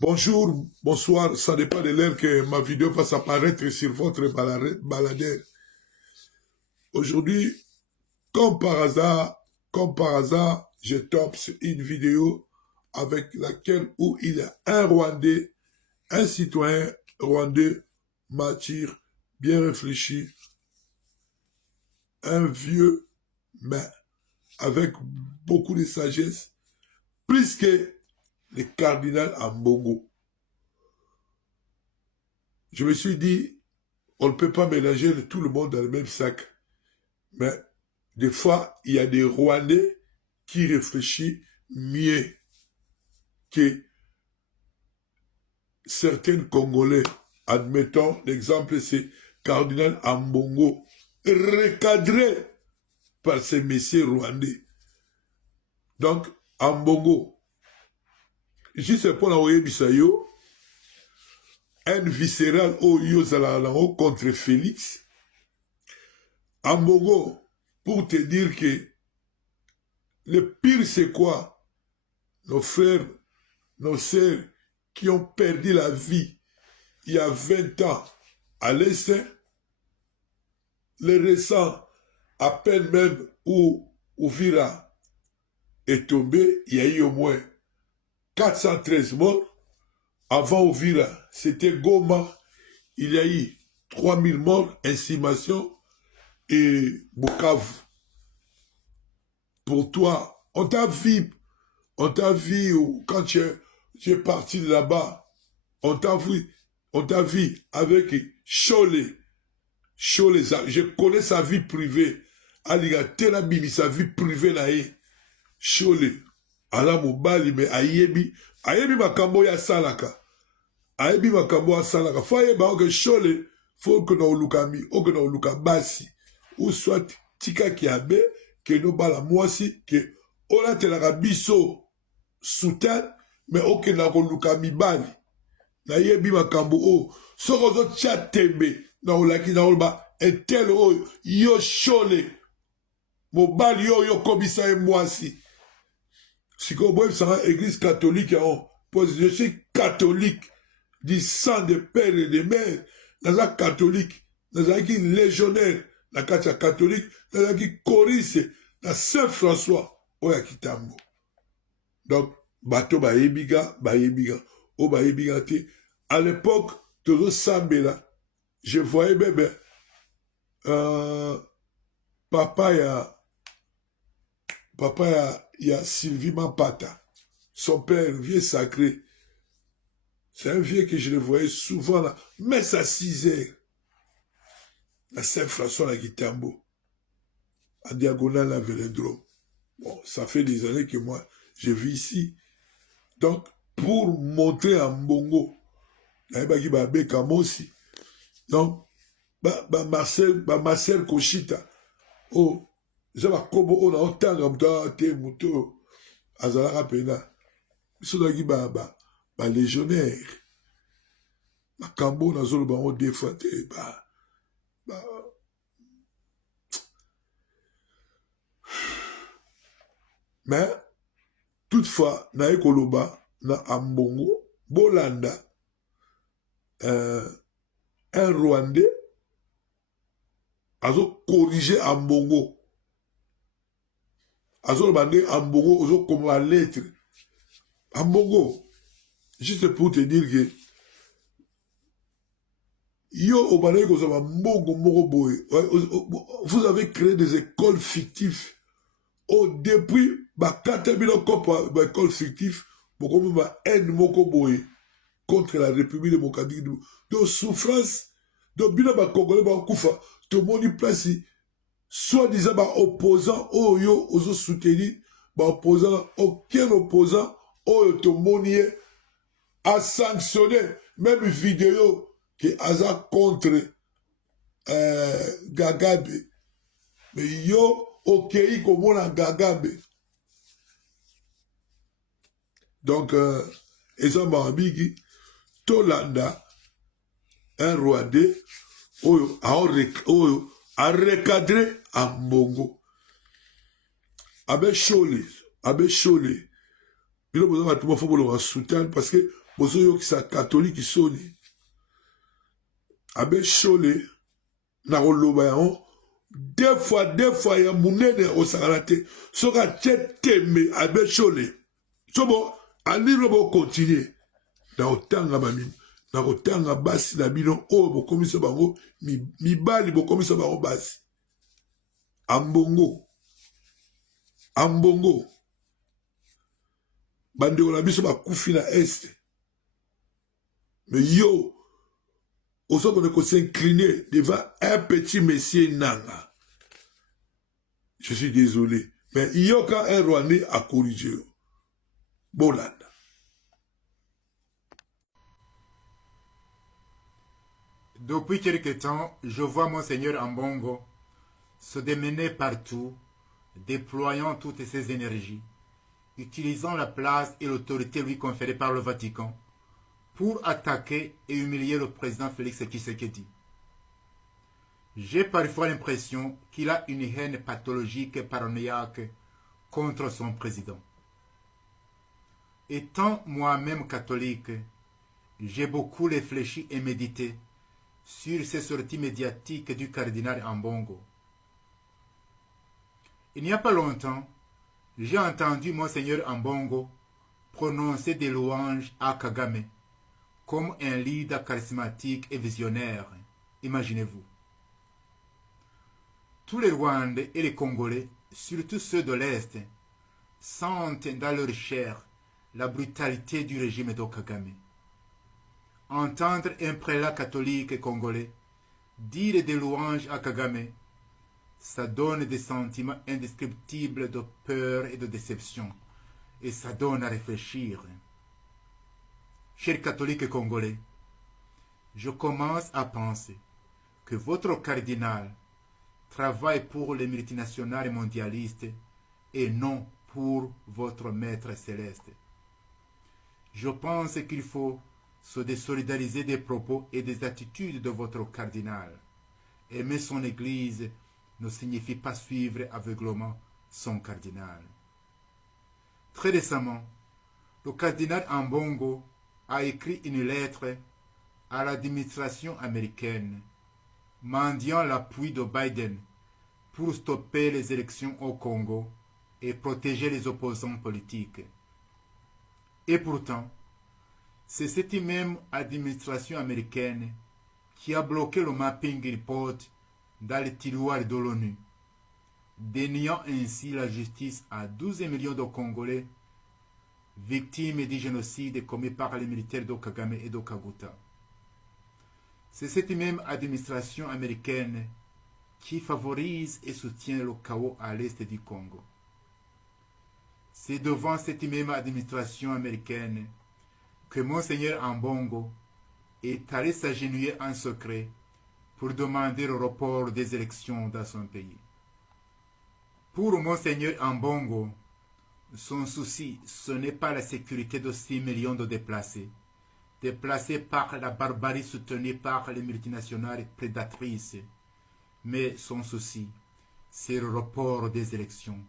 Bonjour, bonsoir, ça dépend de l'heure que ma vidéo va apparaître sur votre baladeur. Aujourd'hui, comme par hasard, je tombe sur une vidéo avec laquelle où il y a un Rwandais, un citoyen rwandais mature, bien réfléchi, un vieux, mais avec beaucoup de sagesse, plus que le cardinal Ambongo. Je me suis dit, on ne peut pas mélanger tout le monde dans le même sac. Mais des fois, il y a des Rwandais qui réfléchissent mieux que certains Congolais. Admettons, l'exemple, c'est Cardinal Ambongo, recadré par ces messieurs rwandais. Donc, Ambongo, juste pour l'envoyer Bissayo, un viscéral au Yozalango contre Félix. Ambongo, pour te dire que le pire, c'est quoi? Nos frères, nos sœurs qui ont perdu la vie il y a 20 ans à l'Est, le récent, à peine même où Uvira est tombé, il y a eu au moins 413 morts. Avant Uvira, c'était Goma, il y a eu 3000 morts, estimation, et Bukavu. Pour toi, on t'a vu quand tu es parti de là-bas, on t'a vu avec Cholet. Je connais sa vie privée. Aliga Terabimi, sa vie privée là est. Cholet. Ala mobali me ayebi makambo ya salaka. Ayebi makambo ya salaka. Faut yeba que Cholet, faut que nous lukami, ou que nous lukabasi. Ou soit tika kiabe, que nous bala mwasi, que on a telaka biso soutan, mais ok na lukami bali. Na yebi makambo o soko zo tia tembe na olaki na olba etel o yo shole mobali yo kobisa e mwasi siko boy sanga église catholique on pose je suis catholique du sang de père et de mère naza catholique nazaki légionnaire na kati ya catholique nazaki choriste na Saint François oya kitambo donc bato bayebiga o bayebiga te. À l'époque, Todo Sambela, je voyais bébé, papa y a Sylvie Mampata, son père, vieux sacré. C'est un vieux que je le voyais souvent là, mais à 6 heures, à Saint-François, la Guitambo, à diagonale à Vélodrome. Bon, ça fait des années que moi, je vis ici. Donc, pour montrer à Mbongo, donc, Marcel Koshita, oh, je vais kobo on a autant de te muto azalaka pena. Sodaki légionnaire. Makambo na zolo bango des fois te mais toutefois na ekoloba na Ambongo bolanda un Rwandais azo corriger Ambongo. Azo bandé Ambongo ozo comme la lettre. Ambongo, juste pour te dire que vous avez créé des écoles fictives. Oh, depuis, école fictive, contre la République démocratique. De souffrance, de bina Congolais, tout le monde y place, soit-disant, opposant, oh yo, oso soutenir, opposant, aucun opposant, oh tout le monde a sanctionné, même vidéo, qui a contre Gagabe. Mais yo, ok, comme on a Gagabe. Donc, ils ont dit Tolanda, un Rwandais, a recadré à Mbongo. Avec Cholet. Il a besoin de tout le monde soutien parce que bozo yokisa catholique soni abe shole na koloba yango deux fois ya munene osakana te soki atie tembe abe shole so bo aliro bokontinue na kotanga bamimi na kotanga basi na bino oyo bokomisa bango mibali bokomisa bango basi ambongo bandeko na biso bakufi na este mais yo osokone s'incliner devant un petit monsieur nanga. Je suis désolé, mais il y a quand un Rwandais à corriger. Bolanda. Depuis quelque temps, je vois Monseigneur Ambongo se démener partout, déployant toutes ses énergies, utilisant la place et l'autorité lui conférée par le Vatican pour attaquer et humilier le président Félix Tshisekedi. J'ai parfois l'impression qu'il a une haine pathologique et paranoïaque contre son président. Étant moi-même catholique, j'ai beaucoup réfléchi et médité sur ces sorties médiatiques du cardinal Ambongo. Il n'y a pas longtemps, j'ai entendu Monseigneur Ambongo prononcer des louanges à Kagame comme un leader charismatique et visionnaire. Imaginez-vous. Tous les Rwandais et les Congolais, surtout ceux de l'Est, sentent dans leur chair la brutalité du régime de Kagame. Entendre un prélat catholique congolais dire des louanges à Kagame, ça donne des sentiments indescriptibles de peur et de déception, et ça donne à réfléchir. Chers catholiques congolais, je commence à penser que votre cardinal travaille pour les multinationales mondialistes et non pour votre maître céleste. Je pense qu'il faut se désolidariser des propos et des attitudes de votre cardinal. Aimer son Église ne signifie pas suivre aveuglément son cardinal. Très récemment, le cardinal Ambongo a écrit une lettre à l'administration américaine mendiant l'appui de Biden pour stopper les élections au Congo et protéger les opposants politiques. Et pourtant, c'est cette même administration américaine qui a bloqué le mapping report dans les tiroirs de l'ONU, déniant ainsi la justice à 12 millions de Congolais victimes du génocide commis par les militaires de Kagame et de Kaguta. C'est cette même administration américaine qui favorise et soutient le chaos à l'est du Congo. C'est devant cette même administration américaine que Monseigneur Ambongo est allé s'agenouiller en secret pour demander le report des élections dans son pays. Pour Monseigneur Ambongo, son souci, ce n'est pas la sécurité de 6 millions de déplacés par la barbarie soutenue par les multinationales prédatrices, mais son souci, c'est le report des élections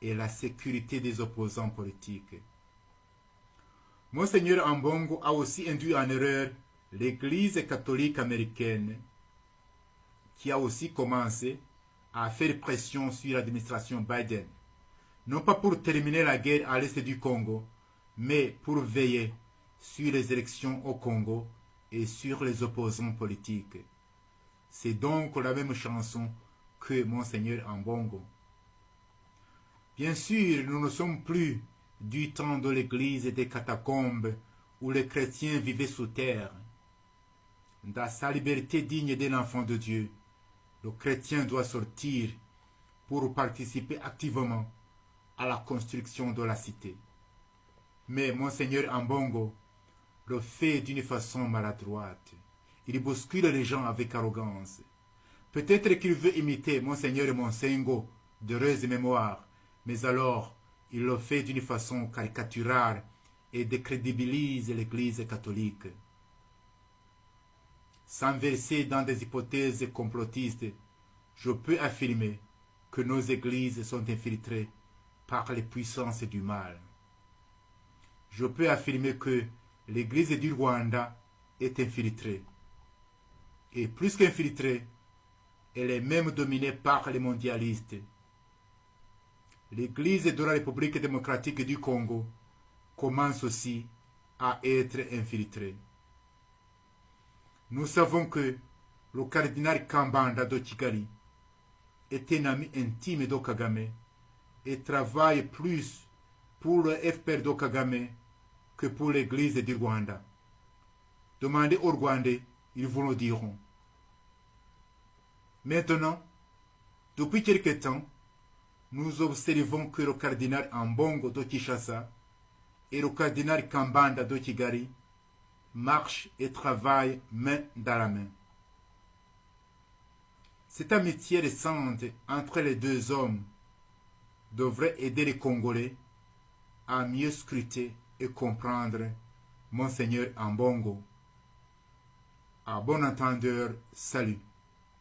et la sécurité des opposants politiques. Monseigneur Ambongo a aussi induit en erreur l'Église catholique américaine, qui a aussi commencé à faire pression sur l'administration Biden, non pas pour terminer la guerre à l'est du Congo, mais pour veiller sur les élections au Congo et sur les opposants politiques. C'est donc la même chanson que Monseigneur Ambongo. Bien sûr, nous ne sommes plus du temps de l'église des catacombes où les chrétiens vivaient sous terre. Dans sa liberté digne d'un enfant de Dieu, le chrétien doit sortir pour participer activement à la construction de la cité. Mais Monseigneur Ambongo le fait d'une façon maladroite. Il bouscule les gens avec arrogance. Peut-être qu'il veut imiter Monseigneur Monsengo d'heureuse mémoire, mais alors il le fait d'une façon caricaturale et décrédibilise l'Église catholique. Sans verser dans des hypothèses complotistes, je peux affirmer que nos églises sont infiltrées par les puissances du mal. Je peux affirmer que l'Église du Rwanda est infiltrée. Et plus qu'infiltrée, elle est même dominée par les mondialistes. L'Église de la République démocratique du Congo commence aussi à être infiltrée. Nous savons que le cardinal Kambanda de Kigali est un ami intime de Kagame et travaille plus pour le FPR de Kagame que pour l'Église du Rwanda. Demandez aux Rwandais, ils vous le diront. Maintenant, depuis quelque temps, nous observons que le cardinal Ambongo de Kinshasa et le cardinal Kambanda de Kigali marchent et travaillent main dans la main. Cette amitié récente entre les deux hommes devrait aider les Congolais à mieux scruter et comprendre Monseigneur Ambongo. À bon entendeur, salut.